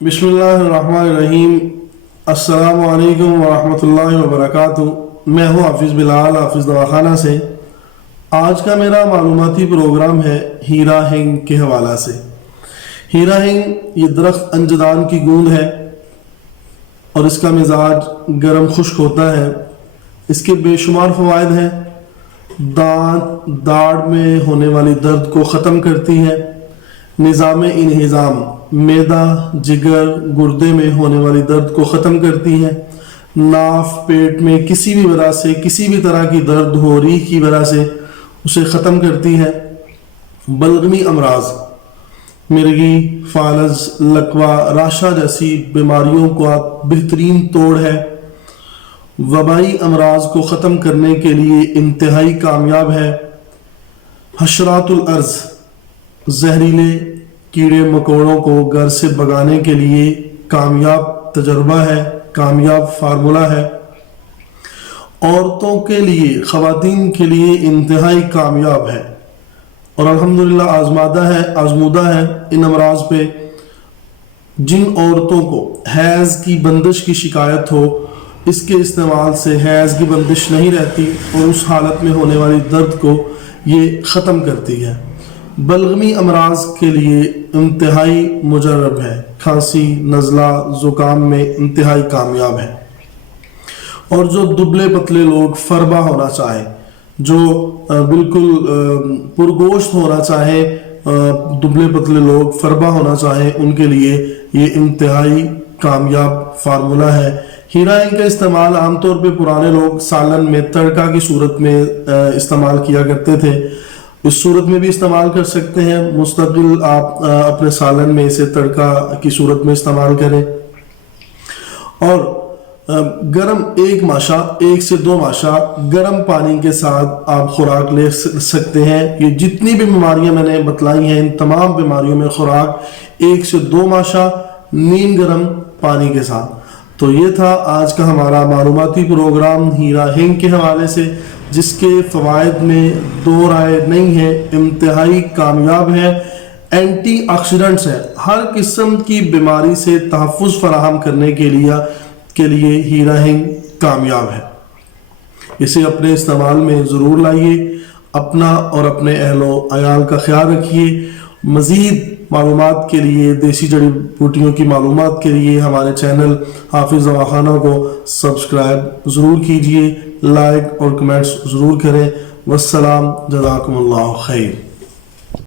बिस्मिल्लाहिर्रहमानिर्रहीम। अस्सलामु अलैकुम वरहमतुल्लाहि वबरकातुहू। मैं हूँ हाफिज़ बिलाल, हाफिज़ दवाखाना से। आज का मेरा मालूमाती प्रोग्राम है हीरा हिंग के हवाला से। हीरा हिंग ये दरख्त अंजदान की गूंद है और इसका मिजाज गर्म खुश्क होता है। इसके बेशुमार फ़वाइद हैं। दांत दाढ़ में होने वाली दर्द को ख़त्म करती है। निज़ाम इन्हिज़ाम, मैदा जिगर गुर्दे में होने वाली दर्द को ख़त्म करती है। नाफ पेट में किसी भी वजह से किसी भी तरह की दर्द हो रीह की वजह से उसे ख़त्म करती है। बलगमी अमराज, मिर्गी, फालज, लकवा, राशा जैसी बीमारियों का बेहतरीन तोड़ है। वबाई अमराज को ख़त्म करने के लिए इंतहाई कामयाब है। हशरातुल अर्ज़, जहरीले कीड़े मकोड़ों को घर से भगाने के लिए कामयाब तजर्बा है, कामयाब फार्मूला है। औरतों के लिए, ख़वातीन के लिए इंतहाई कामयाब है और अल्हम्दुलिल्लाह आजमूदा है इन अमराज पे। जिन औरतों को हैज़ की बंदिश की शिकायत हो, इसके इस्तेमाल से हैज़ की बंदिश नहीं रहती और उस हालत में होने वाली दर्द को ये ख़त्म करती है। बलगमी अमराज के लिए इंतहाई मुजर्रब है। खांसी नज़ला ज़ुकाम में इंतहाई कामयाब है। और जो दुबले पतले लोग फरबा होना चाहे, जो बिल्कुल पुरगोश्त होना चाहे, दुबले पतले लोग फरबा होना चाहे, उनके लिए ये इंतहाई कामयाब फार्मूला है। हीरा हिंग का इस्तेमाल आमतौर पे पुराने लोग सालन में तड़का की सूरत में इस्तेमाल किया करते थे। इस सूरत में भी इस्तेमाल कर सकते हैं। मुस्तकिल आप अपने सालन में इसे तड़का की सूरत में इस्तेमाल करें। और गरम 1 से 2 माशा गरम पानी के साथ आप खुराक ले सकते हैं। ये जितनी भी बीमारियां मैंने बतलाई हैं, इन तमाम बीमारियों में खुराक 1 से 2 माशा नीम गरम पानी के साथ। तो ये था आज का हमारा मालूमाती प्रोग्राम हीरा हिंग के हवाले से, जिसके फ़वाइद में दो राय नहीं है। इंतहाई कामयाब है, एंटी ऑक्सीडेंट्स है, हर किस्म की बीमारी से तहफ़्फ़ुज़ फराहम करने के लिए हीरा हिंग कामयाब है। इसे अपने इस्तेमाल में ज़रूर लाइए। अपना और अपने अहलो अयाल का ख्याल रखिए। मज़ीद मालूमात के लिए, देसी जड़ी बूटियों की मालूमात के लिए हमारे चैनल हाफिज़ दवाखाना को सब्सक्राइब ज़रूर कीजिए, लाइक और कमेंट्स ज़रूर करें। वस्सलाम, जज़ाकुमुल्लाह खैर।